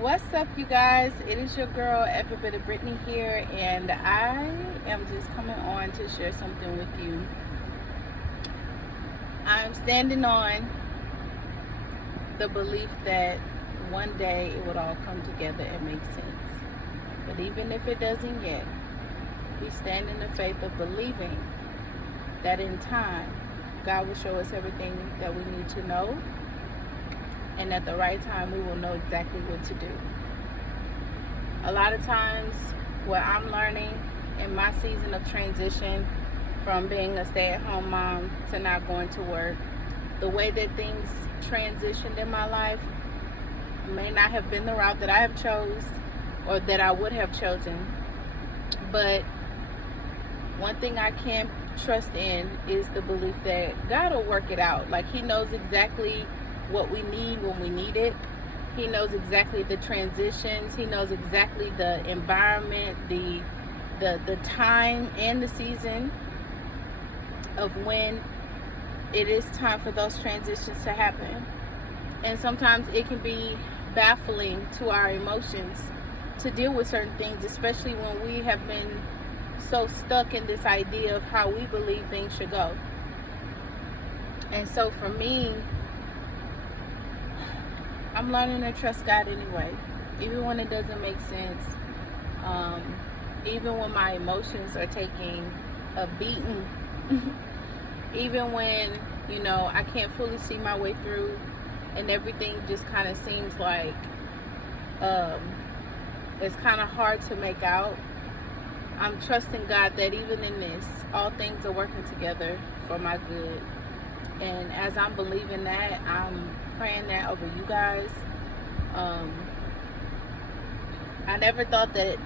What's up, you guys? It is your girl, Every Bit of Brittany here, and I am just coming on to share something with you. I'm standing on the belief that one day it would all come together and make sense. But even if it doesn't yet, we stand in the faith of believing that in time, God will show us everything that we need to know, and at the right time, we will know exactly what to do. A lot of times, what I'm learning in my season of transition from being a stay-at-home mom to not going to work, the way that things transitioned in my life may not have been the route that I have chose or that I would have chosen. But one thing I can trust in is the belief that God will work it out. Like, He knows exactly what we need when we need it. He knows exactly the transitions. He knows exactly the environment, the time and the season of when it is time for those transitions to happen. And sometimes it can be baffling to our emotions to deal with certain things, especially when we have been so stuck in this idea of how we believe things should go. And so for me, I'm learning to trust God anyway, even when it doesn't make sense, even when my emotions are taking a beating, even when, I can't fully see my way through and everything just kind of seems like it's kind of hard to make out. I'm trusting God that even in this, all things are working together for my good. And as I'm believing that, I'm praying that over you guys. I never thought that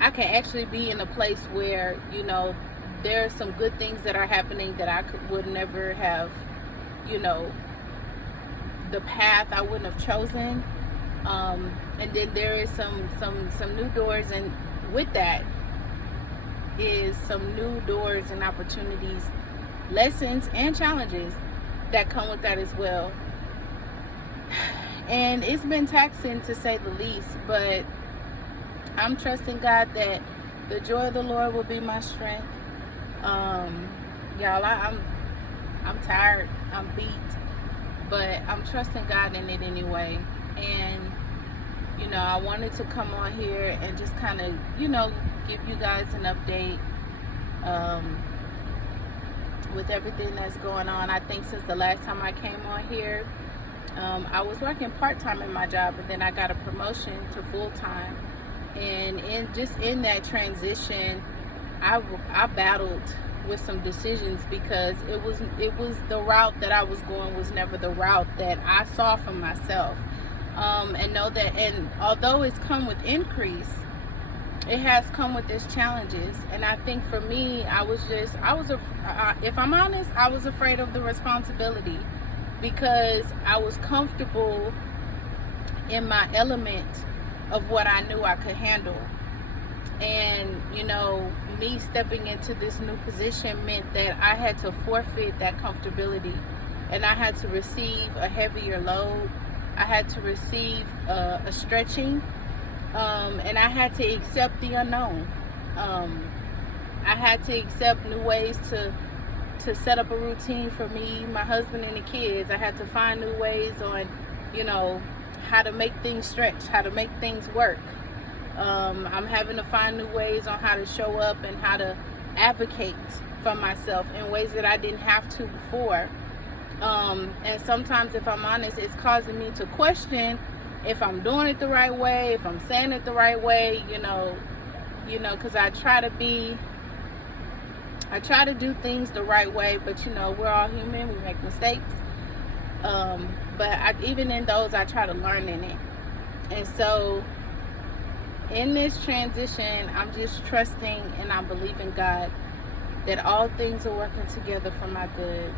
I can actually be in a place where, there are some good things that are happening that I would never have, the path I wouldn't have chosen. And then there is some new doors, and with that is some new doors and opportunities, lessons and challenges that come with that as well. And it's been taxing, to say the least, but I'm trusting God that the joy of the Lord will be my strength. Y'all, I'm tired, I'm beat, but I'm trusting God in it anyway. And I wanted to come on here and just kind of give you guys an update with everything that's going on. I think since the last time I came on here, I was working part-time in my job, and then I got a promotion to full-time. And in that transition, I battled with some decisions, because it was the route that I was going was never the route that I saw for myself. And know that, and although it's come with increase, it has come with its challenges. And I think for me, if I'm honest, I was afraid of the responsibility, because I was comfortable in my element of what I knew I could handle. And me stepping into this new position meant that I had to forfeit that comfortability, and I had to receive a heavier load. I had to receive a stretching, and I had to accept the unknown. I had to accept new ways to set up a routine for me, my husband, and the kids. I had to find new ways on, how to make things stretch, how to make things work. I'm having to find new ways on how to show up and how to advocate for myself in ways that I didn't have to before. And sometimes, if I'm honest, it's causing me to question if I'm doing it the right way, if I'm saying it the right way, because I try to do things the right way, but we're all human, we make mistakes. But even in those, I try to learn in it. And so in this transition, I'm just trusting and I'm believing God that all things are working together for my good,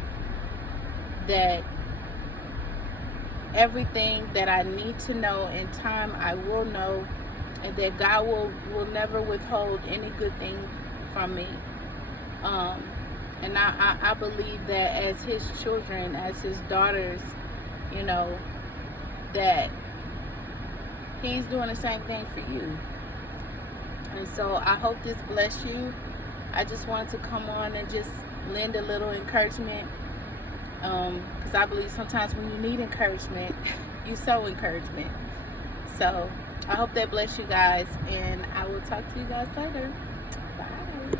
that everything that I need to know in time, I will know, and that God will never withhold any good thing from me. And I believe that as His children, as His daughters, that He's doing the same thing for you. And so I hope this bless you. I just wanted to come on and just lend a little encouragement, because I believe sometimes when you need encouragement, you sow encouragement. So I hope that bless you guys, and I will talk to you guys later.